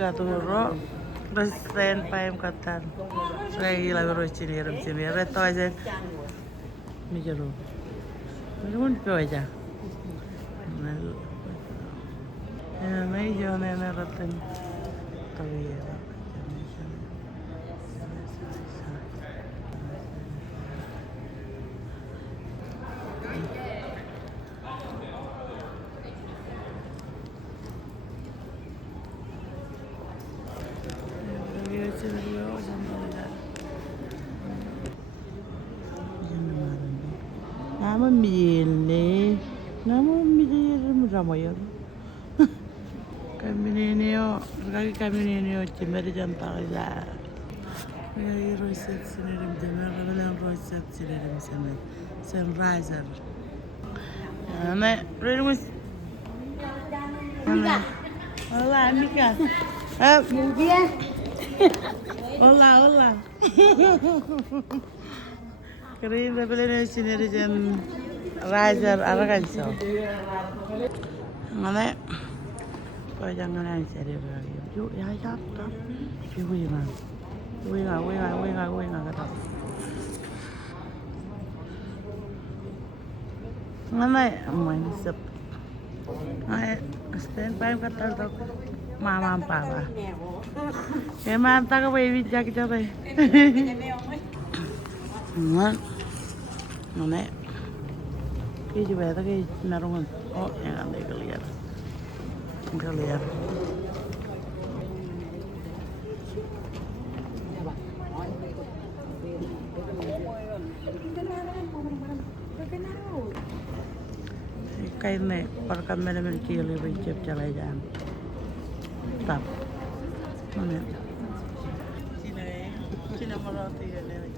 siguro resign pa yung katan. Lagi lagi ro chiniram reto aja. Mijero. Namun pe aja. May yo na ratan. Tawi ya. Namamili mo yun. Kami ninyo, chimeri janta kaya. May roset sinirim jemmer, walang roset sinirim sunriser. Rin mo. Hola, amiga. Hola. Kering beli sinirim jem riser aragan so. Mana? Kau jangan aja deh lagi. Yuk ya tak. Wih nggak kata. Mana? Main sep. Stand by kata tak. Mama apa? Emang tak kau bayi jak coba. Mana? Kaya juga tak kaya narungan. Oh, yang ada kalian. Kaine parkan mele kili rincep cale jam. Tap. Mana? Cina meroti ya le.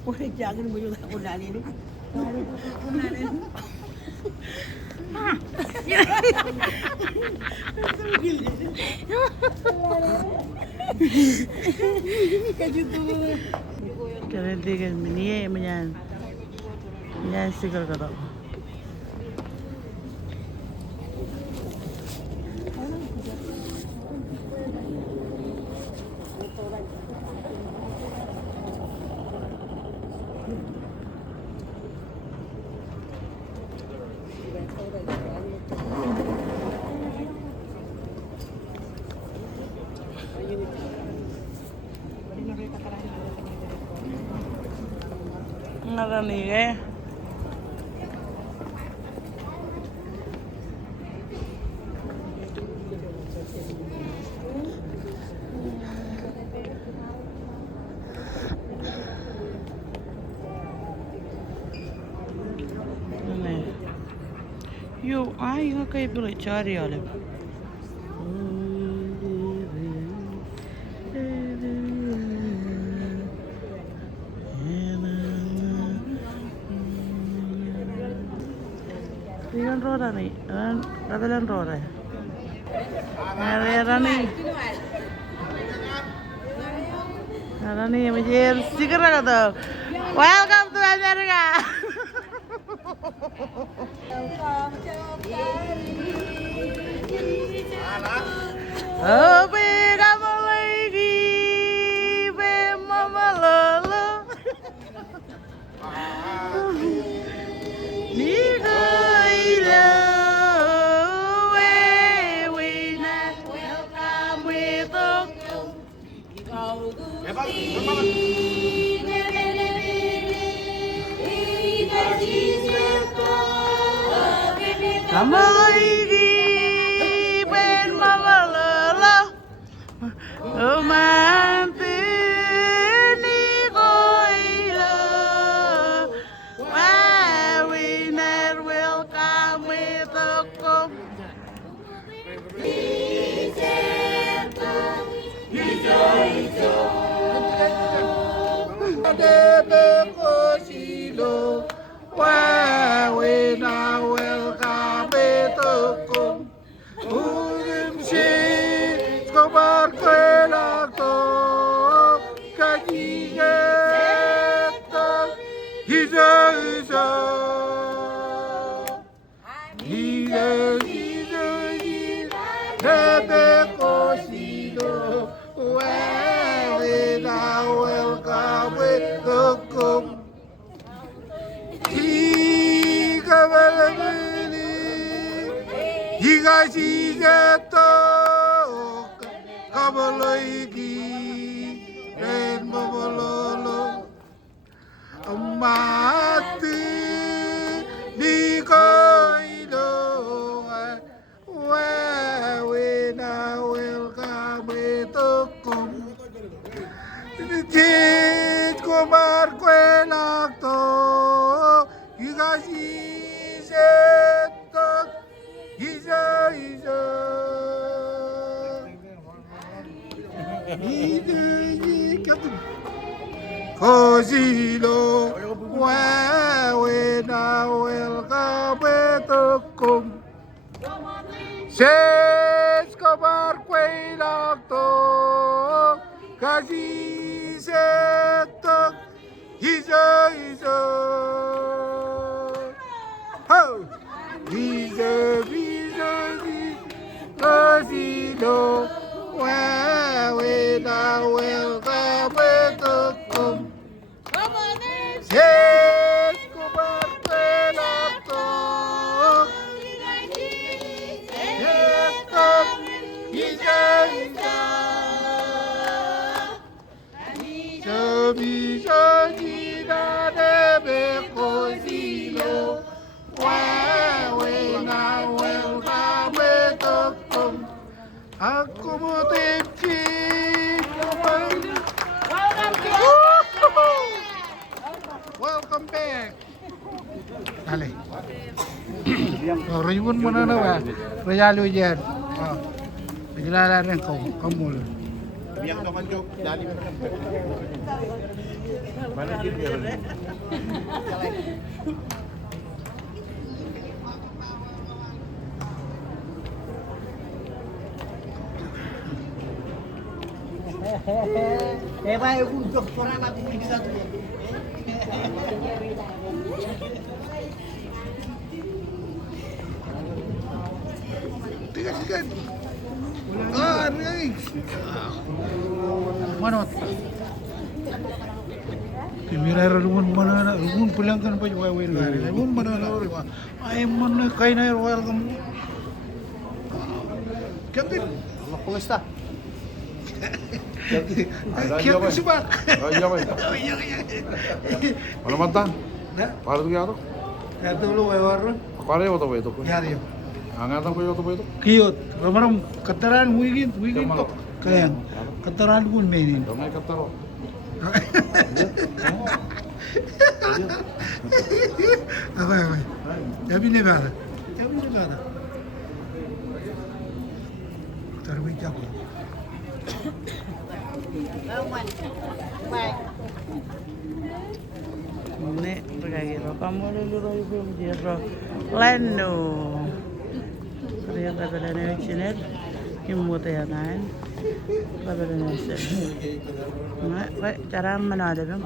Boleh jangan muncul unan ini. Karena dia kan meniye menyan sigar kata. Nada ni eh. Yo, ay nga kayo pala chari alam. Ikan roda nih, kan kabelan roda. Rani majir stiker kata. Welcome to America. Oh, beda lagi, mama lolo. Mama lagi, ben mama lolo, mantini koilo, my winner will come with a cup. Why we now welcome to Debe cosino, we now welcome with the come. 이가시겠다 가볼로이기 렌모볼로로 엄마트 니거이로 왜나 웰가메토콤 짓고 말괴락도 이가시겠다 이제 이들이 곁을 거시로 와웨나 웰가베토콤 세스코바르 퀘이락도 가시세떡 이제 이제 거시로 와웨나 웰가베토콤 세스코바르 퀘이락도 Aku mau tipsi. Welcome back. Dale. Ribun mana na ba? Rayalo yan. Naglalala rin ko. Kamul. Biyak naman joke. Dali mo naman. Mana din meron. Vai, eu vou chorar lá com o Tiga. Nice. Manot. Timira rumun mana rumun pulang kan paju wae lari. Rumun mana lari. Ay mana kay na welcome. Kapit. Kumusta? Kapit subak. Iya, Bay. Ano man tan? Na? Para tu gyaro? Dulu wae war. Pare yo to bay to. Yari. Angatan ko yo to bay to. Kiyot. Ramaram kataran wigit to. Kaya kataran gun menin. Damay kataro. Okay. Yabi ne bada. Tarwi jako. Ini regalo kamu lulu ibu jero leno. Ternyata bedanya sini imut ya kan. Bedanya sini. Nah, cara mana ada bang